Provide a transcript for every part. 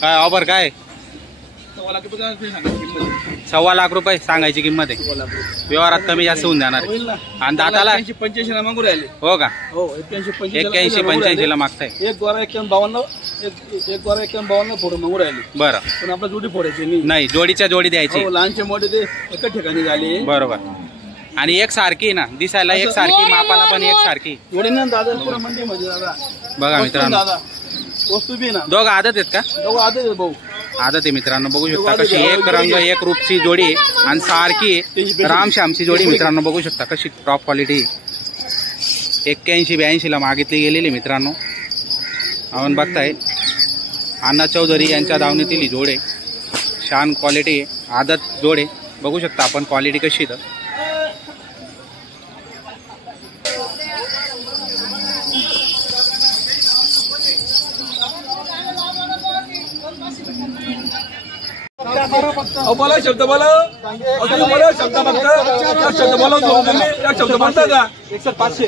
काय ऑफर काय? 1.25 लाख रुपये सांगायची किंमत आहे. व्यवहारात कमी जास्त होऊन जाणार आणि दाताला 85 ला मागू राहिले. हो का? हो 81-85 ला मागताय. एक गोरा 51-52 एक गोरा 51-52 फोडून मागू राहिले. बरं, पण आपला जोडी फोडायची नाही, जोडीच्या जोडी द्यायची. लहानचे मोठे ते एका ठिकाणी झाले. बरोबर. आणि एक सारखी ना दिसायला, एक सारखी मापाला पण एक सारखी जोडी ना दादा पुरा मंडी मध्ये दादा. बघा मित्रांनो, दादा वस्तू बी ना दोघं आदत आहेत का? दोघं आदत आहेत भाऊ. आदत आहे मित्रांनो, बघू शकता कशी एक रंग एक रूपची जोडी आणि सारखी रामश्यामची जोडी मित्रांनो. बघू शकता कशी टॉप क्वालिटी. 81-82 ला मागितली गेलेली मित्रांनो. आपण बघताय अण्णा चौधरी यांच्या दावणीतील ही जोड आहे. छान क्वालिटी आदत जोड आहे. बघू शकता आपण क्वालिटी कशी तर. बोला शब्द बोला, बोला शब्द बघता शब्द बोला, शब्द म्हणता का? 500.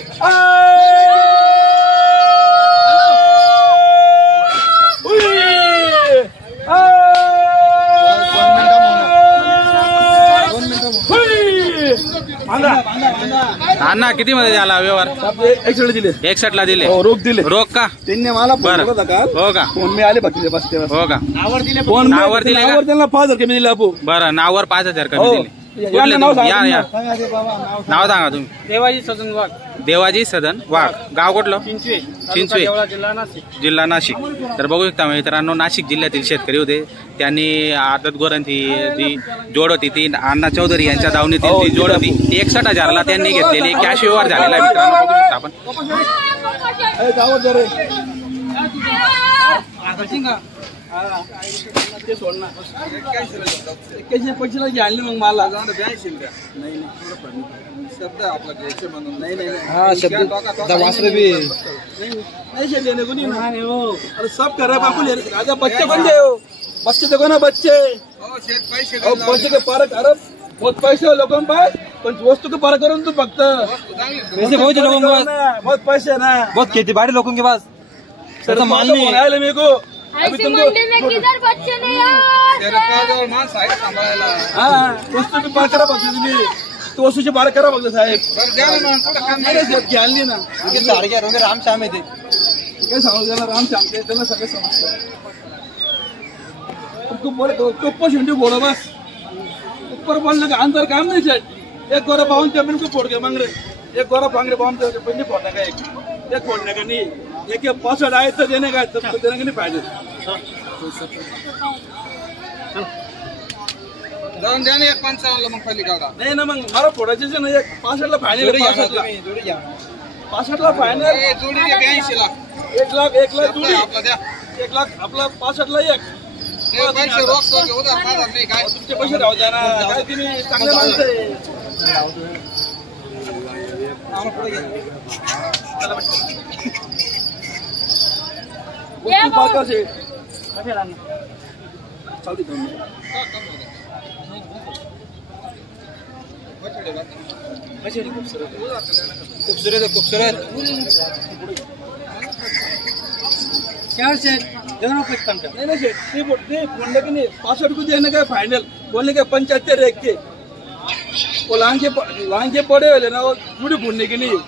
अण्णा किती मध्ये झाला व्यवहार? 61 दिले. 61 ला दिले. रोख दिले. रोख का? त्यांनी मला बरं. हो का? फोन मी आले बाकी बस. हो का? नावर दिले. नावर दिले का? त्यांना 5000 कमी दिले आपू. बरं, नावर 5000 कमी दिले. कुठले तुम्ही? या या नाव सांगा तुम्ही. देवाजी सदन वाघ. देवाजी सदन वाघ. गाव कुठलं? चिंचवे जिल्हा नाशिक. तर बघू शकता मित्रांनो, नाशिक जिल्ह्यातील शेतकरी होते. त्यांनी आदत गोरांची जी जोड होती ती अण्णा चौधरी यांच्या दावणीतील जी जोड होती ती 61,000 ला त्यांनी घेतलेली. कॅश व्यवहार झालेला आहे मित्रांनो. बघू शकता आपण. ते सोड ना. 81 ला घ्यायला मग मला नाही शब्द आपला घ्यायचे म्हणून. नाही हा शब्द वासरे बी नहीं से लेने को नहीं ना. अरे सब कर रहा बापू. राजा बच्चे बन गए हो. बच्चे देखो ना बच्चे. पैसे के पार अरब बहुत पैसे लोगों के पास, पण वस्तु के पार करो तू फक्त. पैसे बहुत लोगों के पास, बहुत पैसे ना, बहुत खेती बाड़ी लोगों के पास. सर मान नहीं आया मेरे को. अभी तुमको किधर बच्चे नहीं यार. हाँ वस्तु के पार करा फक्त तुम्ही. तो वस्तूचे पार करा फक्त साहेब. घ्याल नाही ना. राम श्याम आहे ते. काय सांगू त्याला राम श्याम ते त्याला सगळं समजतं. तू बोल तो पशुंडी बोलो बस. ऊपर बोलने का अंदर काम नहीं चाहिए. एक गोरा बावन जमीन को फोड़ के मांग रहे. एक गोरा पांगरे बावन पंजे फोड़ने का. एक फोड़ने का नहीं. एक 65 आए तो देने का, तब तो देने का नहीं फायदे. जाऊन द्या ना 55 ला मग पहिली गाडा. नाही ना मग मला फोडायचेच नाही. 65 ला फायनल. 65 ला फायनल. जोडी 82 ला. 1 लाख जोडी. आपला द्या. 1 लाख आपला 65 ला एक. पैसे रोख तो उद्या फायदा नाही काय. तुमचे पैसे राहू द्या ना. काय तुम्ही चांगले माणसं आहे. खूबसूरत क्या सेठ दोनों कुछ कम कर. नहीं सेठ नहीं बोलने के नहीं. 65 को देने का फाइनल. बोलने के 75 एक के. वो लांगे पड़े हुए ना, वो जुड़ी भूलने के नहीं.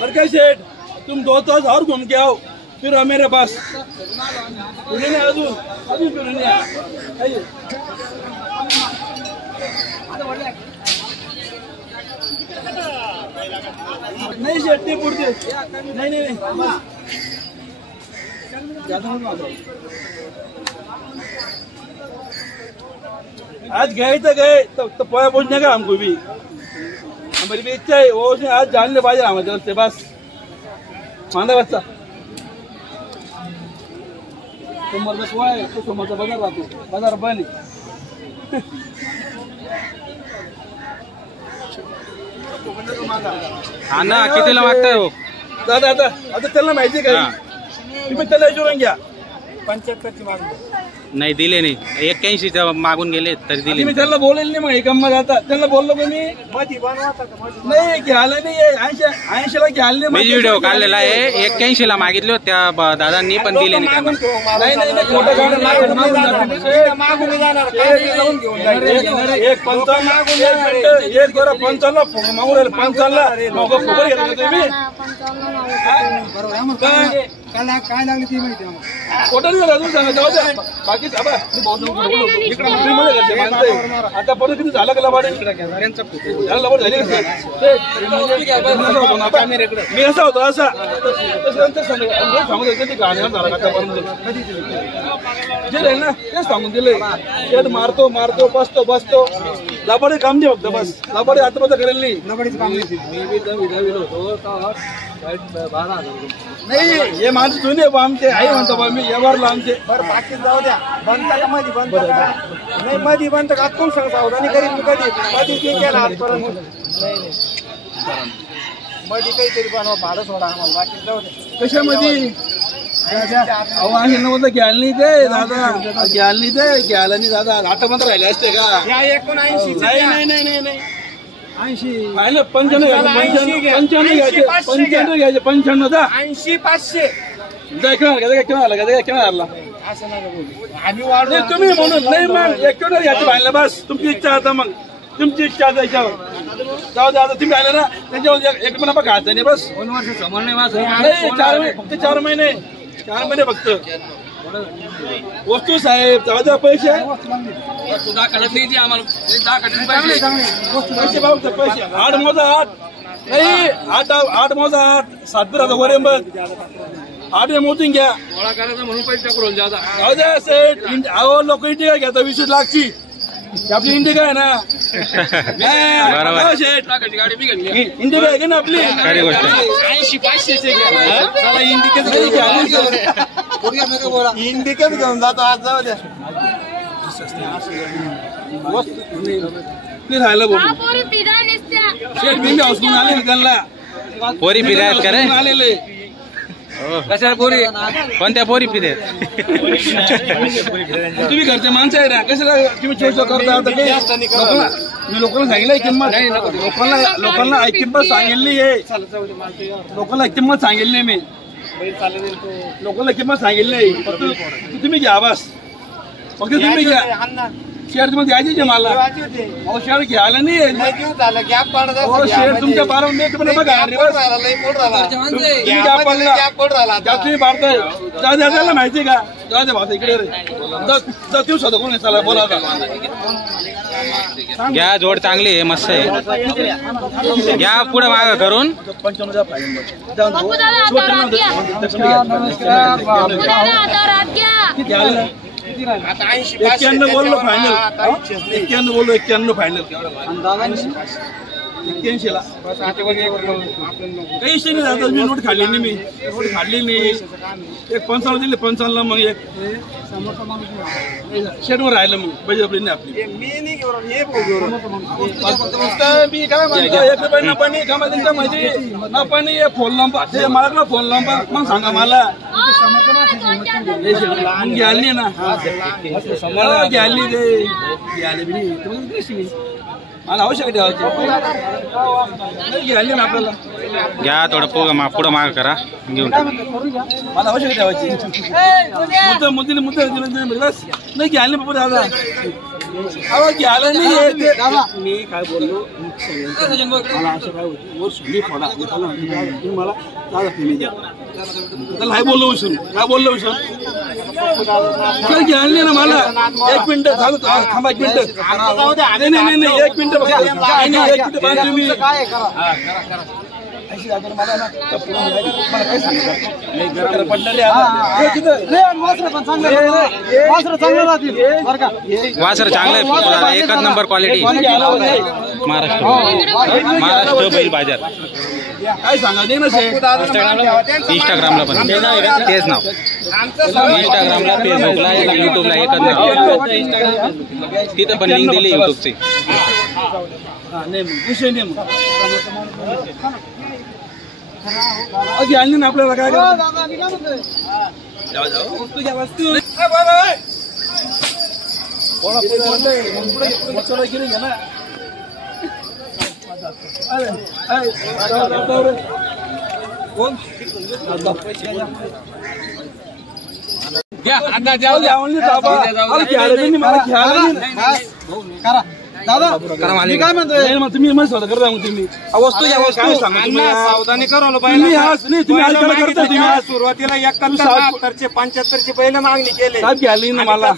मरके सेठ तुम 2 तास और घूम के आओ फिर आओ मेरे पास. नहीं अजून फिर नहीं. नहीं सेठ नहीं पुढते. नहीं आज गए तो पोया पहुंचने का हमको भी. हमारी भी इच्छा है वो आज जानने पाहिजे हमारे तरफ से बस. मांदा बच्चा सोमवार का है तो सोमवार बाजार राहतो. बाजार बंद. अण्णा कितीला मागताय हो? दादा आता त्याला माहिती आहे हा. का तुम्ही त्याला विचारून घ्या 75ची मागणी नाही दिले नाही 81 मागून गेले तरी दिले मी त्याला बोलेल नाही मग हे गंमत आता त्याला बोललो का मी नाही घ्यायला नाही 80ला घ्यायला मी व्हिडिओ काढलेला आहे 81 ला मागितले होते त्या दादांनी पण दिले नाही त्यांना. नाही खोटं गाणं मागून जाणार एक 55 मागून राहिले 55 तुम्ही काय लागली ती माहिती खोटं नाही अजून सांगा जाऊ द्या बाकी आता परत किती झालं का लबाड लबाड झाली मी असा होतो असा सांगून ते गाण्यावर झाला जे राहील ना तेच सांगून दिले मारतो बसतो लबाडे काम दे फक्त बस लबाडे आता करेल नाही लबाडीच काम होतो नाही हे माणसं जुने आमचे आई म्हणतो बा मी व्यवहारला आमचे बरं बाकी जाऊ द्या बनता मध्ये बंद नाही मध्ये बंद का कोण सांग सावधानी करीन तू कधी ते केला आजपर्यंत मध्ये काहीतरी बनवा भाडं सोडा आम्हाला बाकी जाऊ द्या कशामध्ये अहो आहे नव्हतं घ्यायला नाही ते दादा घ्यायला नाही दादा आता मात्र राहिले असते का 79 नाही 80 95 घ्यायचे 95 दा 80 500 तुम्ही म्हणून नाही मग 91 घ्यायचं पाहिलं बस तुमची इच्छा आता मग तुमची इच्छा त्याच्यावर जाऊ द्या आता तुम्ही आले ना त्याच्यावर एक महिना घ्यायचं नाही बस 2 वर्ष समोर नाही फक्त 4 महिने फक्त वस्तू साहेब जाऊ द्या पैसे पैसे 8 मोजा 8 नाही 8 मोजा 8 7 वर 8 मोजून घ्या म्हणून पैसे जाऊ द्या सेठ अहो लोक इंडिका घ्या 20 लाखची आपली इंडिका आहे ना शेठ इंडिका आहे ना आपली 80 इंडिकेच घेऊन जातो आज जाऊ द्या राहिलं बोल शेठ बिंबी हाऊस म्हणून आले त्यांना पोरी फिरायत का रे आलेले कशा पोरी कोणत्या पोरी फिरेत तुम्ही घरचे माणसं आहे ना कशाला तुम्ही चोच करता मी लोकांना सांगितलं किंमत लोकांना किंमत सांगितली आहे लोकांना किंमत सांगितली मी लोकांना किंमत सांगितली नाही फक्त तुम्ही घ्या बस फक्त तुम्ही घ्या शेअर मध्ये द्यायचे मला शेअर घ्यायला नाही शेअर तुमच्या बारा बघा तुम्ही बारताय त्याला माहिती का जाऊ दे भाऊ इकडे दिवस होता कोणी चला बोला घ्या जोड चांगली आहे मस्त आहे घ्या पुढे माग करून 91 बोललो फायनल 91 बोललो 91 फायनल 81 ला काही विषय नाही मी नोट खाल्ली नाही एक 55 दिले 55 ला मग एक शेडवर राहिलं मग बजाबली नाही आपली मी काय म्हणतो 1 रुपये नपाणी कामा त्यांच्या माहिती नपाणी फोन नंबर ते मला फोन नंबर मग सांगा मला घ्यायला ना घ्यायला ते घ्यायला बी नाही मला आवश्यक ठेवायची घ्यायला ना आपल्याला घ्या थोडं पुढं माग करा घेऊन मला आवश्यक ठेवायची मुद्दे बस नाही घ्यायला बाबा दादा अहो घ्यायला नाही मी काय बोललो मला असं काय होतं मला दादा तुम्ही द्या त्याला काय बोललो उसून घ्यायला ना मला 1 मिनिट थांबा 1 मिनिट नाही 1 मिनिट तुम्ही वासर चांगलं आहे एकच नंबर क्वालिटी महाराष्ट्र बैल बाजार काय सांगा दे ना इंस्टाग्रामला पण तेच नाव इंस्टाग्रामला फेसबुकला युट्यूबला एकच नाव तिथं पण लिंक दिली युट्यूबची नाही विषय नाही मग आणली ना आपल्याला काय वस्तू घ्या वस्तू कोण दादा मी काय म्हणतोय तुम्ही मग स्वतः करता मग तुम्ही वस्तू या वस्तू सावधानी करवलं तुम्ही करता तुम्ही सुरुवातीला 71 75 पहिलं मागणी केली घ्याली ना मला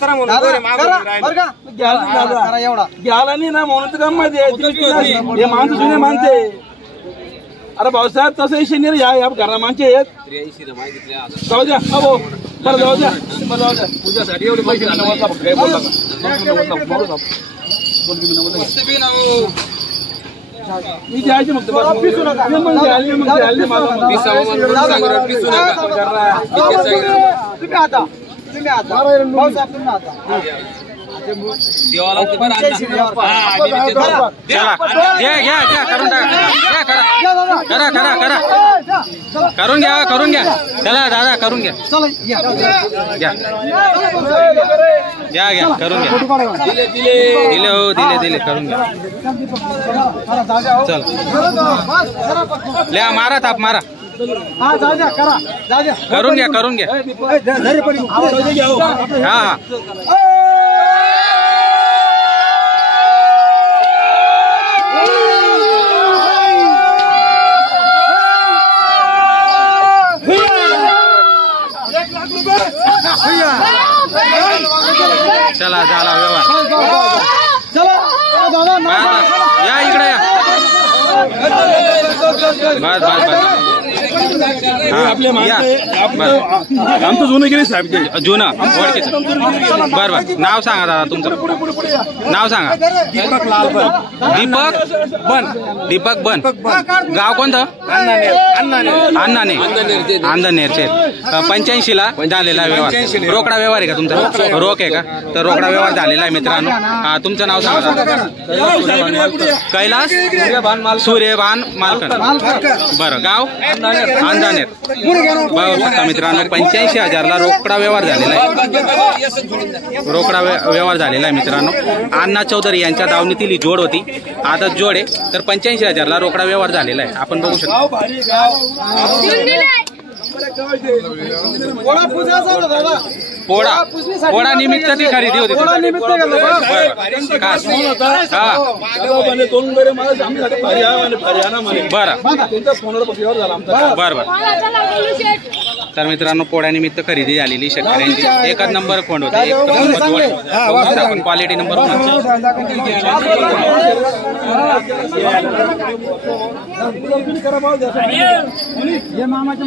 घ्यायला नाही ना म्हणून तर गंमत आहे हे माणसं जुने माणसे अरे भाऊसाहेब तसं शनिवारी या घरा माणसे आहेत जाऊ द्या हो बरं जाऊ द्या तुझ्यासाठी एवढे पैसे मी द्यायचे मग तुम्ही आता चला घ्या करून टाका करून घ्या चला दादा करून घ्या घ्या करून घ्या दिले हो दिले करून घ्या चल मारा ताप मारा करून घ्या हा चला झाला व्यवहार या इकडे या बस आमचं जुनं गेले साहेब जुनं ओळखीचं बरं नाव सांगा दादा तुमचं नाव सांगा दीपक बन गाव कोणतं अण्णाने अंधनेरचे 85 ला झालेला व्यवहार रोकडा व्यवहार आहे का तुमचा रोख आहे का तर रोकडा व्यवहार झालेला आहे मित्रांनो हा तुमचं नाव सांगा कैलास सूर्यभान मालकन बरं गाव अंधानेर बघू शकता मित्रांनो 85,000 ला रोकडा व्यवहार झालेला आहे व्यवहार झालेला आहे मित्रांनो अण्णा चौधरी यांच्या दावणीतील ही जोड होती आता जोड आहे तर 85,000 ला रोकडा व्यवहार झालेला आहे आपण बघू शकतो पोळा निमित्त ती खरेदी होती बरं तर मित्रांनो पोळ्यानिमित्त खरेदी झालेली शेतकऱ्यांची एकच नंबर खोंड होते आपण क्वालिटी नंबर मामाच्या